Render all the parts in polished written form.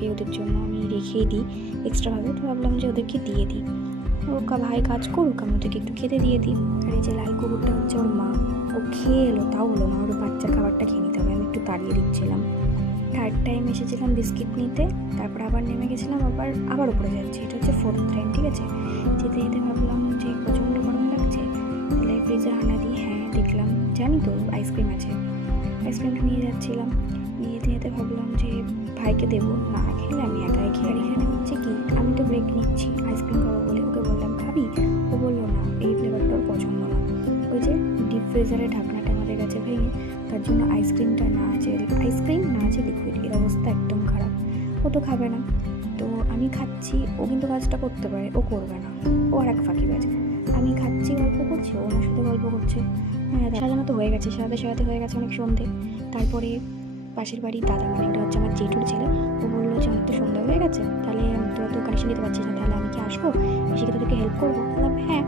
থাকে ওদের জন্য, আমি রেখেই দিই এক্সট্রাভাবে। তো ভাবলাম যে ওদেরকে দিয়ে দিই, ও ভাই কাজ করুক, আমি ওদেরকে একটু খেতে দিয়ে দিই। আর এই যে লাল কুকুরটা হচ্ছে ওর মা, ও খেয়ে এলো, তাও হলো না, ওর বাচ্চার খাবারটা খেয়ে নিতে হবে। আমি একটু তাড়িয়ে দিচ্ছিলাম। থার্ড টাইম এসেছিলাম বিস্কিট নিতে, তারপর আবার নেমে গেছিলাম, আবার উপরে যাচ্ছি। এটা হচ্ছে 4th টাইম, ঠিক আছে। যেতে যেতে ভাবলাম যে প্রচণ্ড গরম লাগছে, তাহলে ফ্রিজে হানা দিই। হ্যাঁ দেখলাম, জানি তো আইসক্রিম আছে, আইসক্রিমটা নিয়ে যাচ্ছিলাম। নিয়ে যেতে যেতে ভাবলাম যে ভাইকে দেবো, না খেলে আমি একাই খেয়ে। আর এখানে হচ্ছে কি, আমি তো ব্রেক নিচ্ছি আইসক্রিম খাবো বলে, ওকে বললাম খাবি, ও বললো না, এই ফ্লেভারটা ওর পছন্দ না। ওই যে ডিপ ফ্রিজারের ঢাকনাটা আমাদের কাছে ভেঙে, তার জন্য আইসক্রিম না আছে লিকুইড, এর অবস্থা একদম খারাপ। ও তো খাবে না, তো আমি খাচ্ছি। ও কিন্তু কাজটা করতে পারে, ও করবে না, ও আর এক ফাঁকিবাজ। আমি খাচ্ছি, গল্প করছি, ও আমার সাথে গল্প করছে। হ্যাঁ, সাজানো তো হয়ে গেছে, সাজাতে হয়ে গেছে অনেক সন্ধে। তারপরে পাশের বাড়ির দাদা, মানে ওটা হচ্ছে আমার জেঠুর ছেলে, ও বললো যে অনেক তো সন্ধ্যা হয়ে গেছে, তাহলে তোরা তো কানেকশন দিতে পারছিস না, তাহলে আমি কি আসবো, এসে কি তোদেরকে হেল্প করবো? বললাম হ্যাঁ।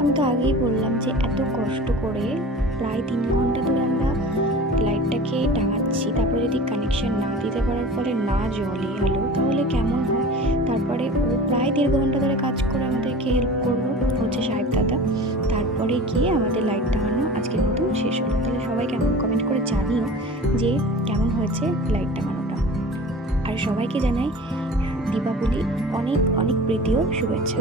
আমি তো আগেই বললাম যে এত কষ্ট করে প্রায় 3 ঘন্টা ধরে আমরা লাইটটাকে টাঙাচ্ছি, তারপরে যদি কানেকশন না দিতে পারার ফলে না জ্বলে আলো, তাহলে কেমন হয়? তারপরে ও প্রায় 1.5 ঘন্টা ধরে কাজ করে আমাদেরকে হেল্প করলো, হচ্ছে সাহেব দাদা। তারপরে গিয়ে আমাদের লাইট টাঙানো আজকের মতন শেষ হলো। তাহলে সবাই কেমন কমেন্ট করে জানিও যে কেমন হয়েছে লাইট টাঙানোটা। আর সবাইকে জানাই দীপাবলি অনেক অনেক প্রীতি ও শুভেচ্ছা।